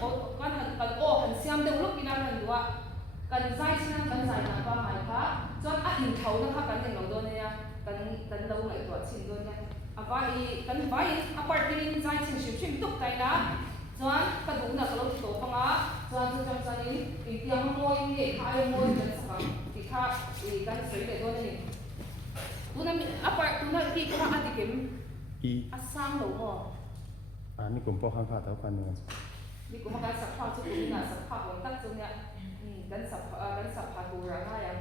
kan o han siam de uluk ina kan dua kan zai sina kan zai na pa mai kha chuan a in thau na kha kan eng lo do ne ya kan lo ngai to chin do ne avai kan vai a party in zai chin shim tuk tai na chuan ka du na ka lo to panga chuan chu chang chang in tiang moi ni khai moi kan sa ti kha kan sei le do ne ni tuna tuna ti kha a ti kem a sang lo moนี่กลุ่มพ่อข้างๆแต่ว่าฟันมัน นี่กูมาการสับผ้าชุดนี้นะสับผ้าของตั้งตรงเนี้ยกันสับผ้ากูราคาอย่าง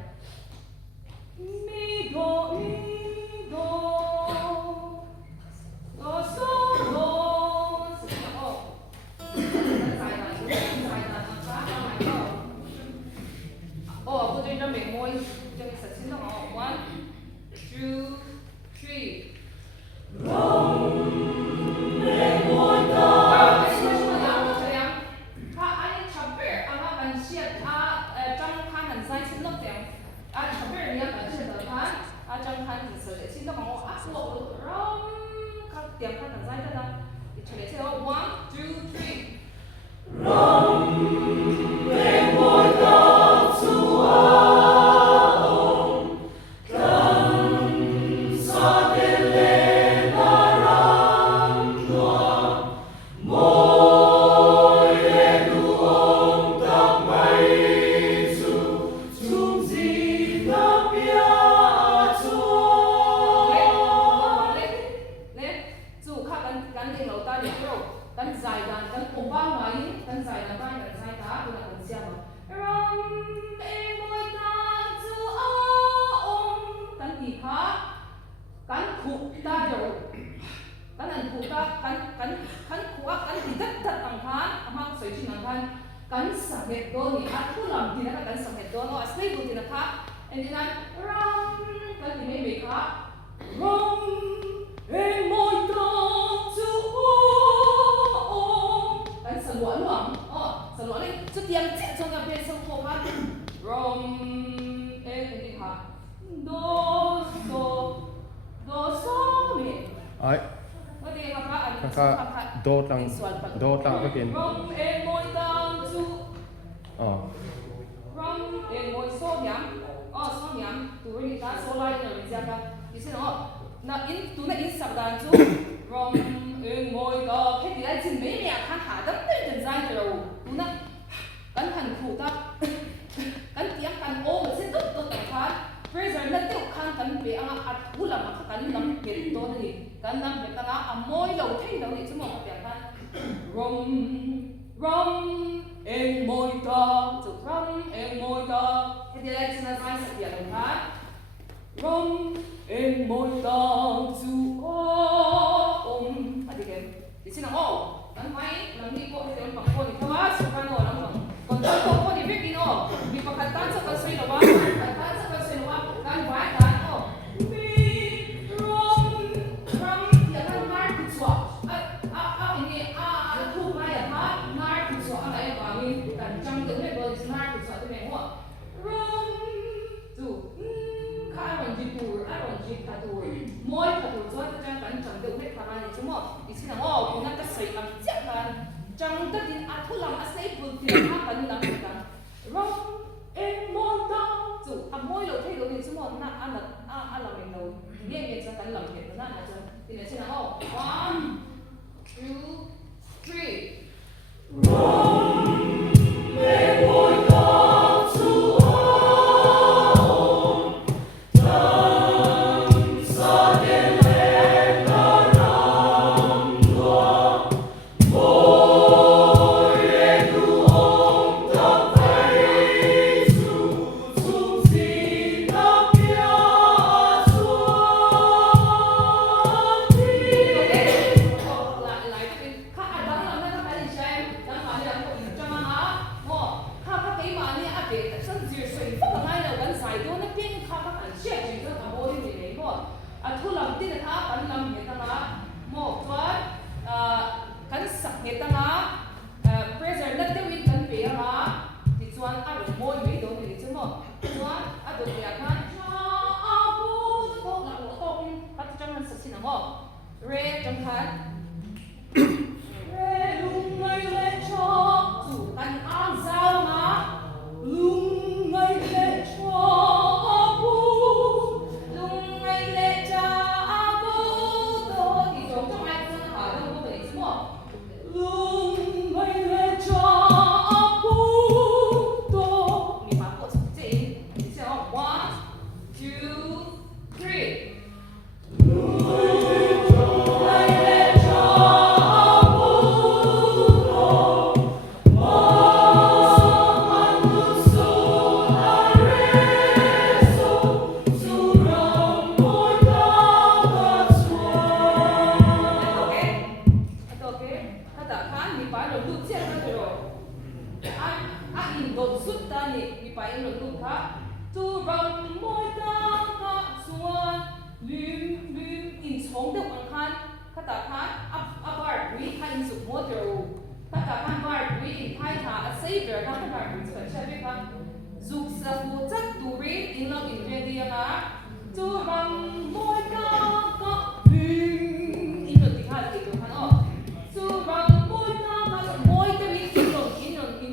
มีโดโดโซโดสุดยอดกันใส่หน่อยนะคะโอ้กูจะจะเบ่งมวยจะมีสักชิ้นต้องออก 1 2 โดดตังก็เป็นna in sabdan chu rom moi da ke di lai chin me me khan ha dam ten ten zai tro tuna kan han khu ta kan tiang kan o ma se tot tot khan pressure na te khan kan be anga at hula ma kan lam ke to ni kan nam be ta a moi lo thei lo ni chu mo ka khan rom moi da chu rom moi da ke di lai chin na zai sa ya lo khan rom moi da chu di sini kan mai lang ni ko te on pang ko ni tawa so kan o lang kon ko ni be kino ni pakatan sa kasoi na ba pakatan sa kasoi na ba kan vai kan o mi rom ya kan mar ku chwa ini thu mai ya ha mar ku chwa ai ba mi kan chang de me bo is mar ku chwa de me ho rom tu ka ron ji ka tu moi ka tu chwa ta kan chang de me ka ni chu mo sini ku na ka sai am chak kan chang ta din athulam asai bul ti ha kan lam kan rom moi da chu a moi lo thei lo ni chu mo na ala me lo ni me cha kan lam ke na na cha ti na sini 1 2 3 moi da chu Re trong tháng Re lung mây lên cho เชื่อกันเลยอันอินโดสุดตานี่มีไปอินโดตุกะจูรังมอยตากะสวนลืมอินชงเด็กอังคันข้าตาคันอับบาร์วีข้าอินสุกโมเดลข้าตาคันบาร์วีอินไทยท่าอัศยเบอร์ข้าบาร์วีสเปเชียลด้วยกันจุกสะพูจัดตูรีอินลำอินเรเดียนะจูรังมอยตากะลืมอินโดติคันติดตัวคันอ๋อจูรังมอยตากะมอยแต่มีอินโด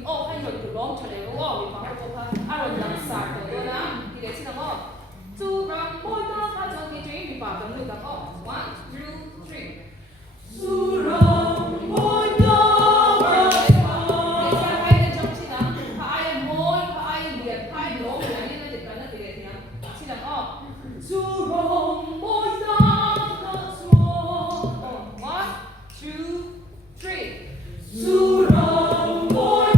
โอ้ให้หน่อยดูร้องเฉลยรู้ว่ามีความรู้ค่ะอารมณ์นักสารตัวนะที่เด็กที่นั่งก็จูรังมอยตากะจงกิจมีปากกันดูกันก็ one two three จูรังมอยตากะไอ้จังที่นั่งพายมอยพายเบียดพายล้มอันนี้เราเด็กกันนะที่เด็กที่นั่งที่นั่งก็จูรังมอยตากะสวน one two three จูรังมอย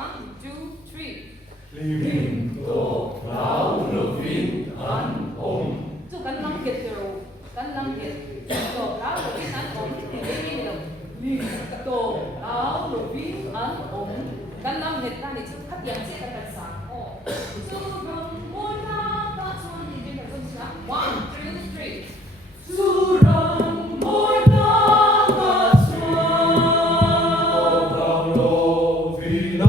one two three ลิมโตลาวลวินอันอมจูกันลังเกตเดอกันลังเกตโตลาวลวินอันอมที่นี่เลยลิมโตลาวลวินอันอมกันลังเกตนั่นนี่คัดยังเสียกันสังโอ้จูรังมอยตากะสวนที่เป็นคนสินะ one two three จูรังมอยตากะสวนลาวลวิน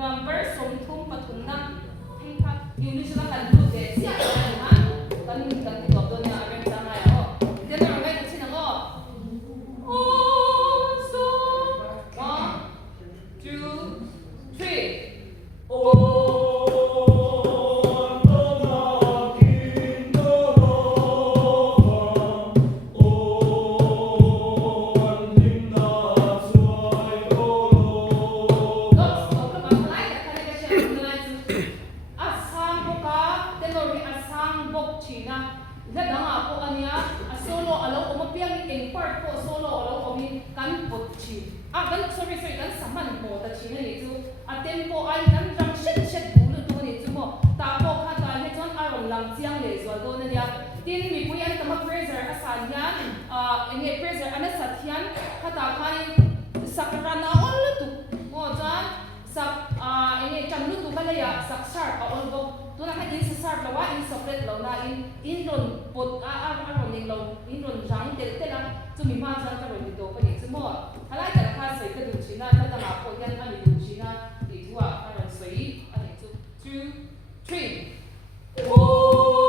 number สมทุก Ila danga po ania a solo alo o mapiang king part po solo alo o min kan potchi. Kan sorry kan saman mo ta china ni tu a tempo ai kan ram shet bulu tu ni tu mo ta po kha ta he chon aron lang chiang le zo do na dia tin mi puyan tama pressure asan yan enge pressure ana sathian khata khai sakrana ol tu mo jan sak enge chamlu tu kalaya sak sharp a ol go tu na kha in sa sharp lawa in socket lo na in ron pot aron ning lo in ron jang tel tel chu mi ma jan ka ron ni do pa ni chu mo halai ka kha sai ka du china ta ta ma po yan ani du china ti tu a aron sai ani chu 2 3 Oh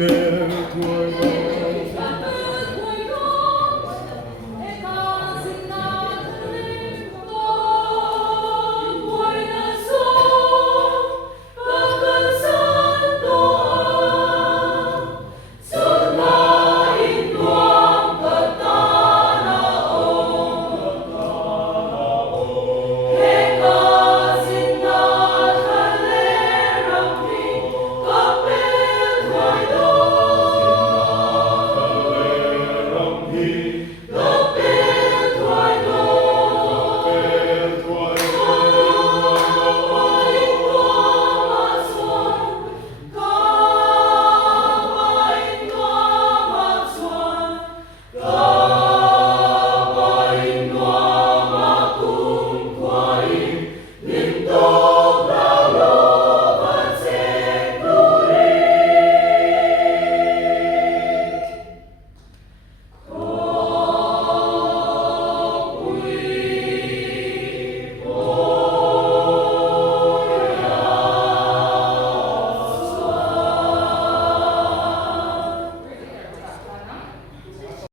per tuoi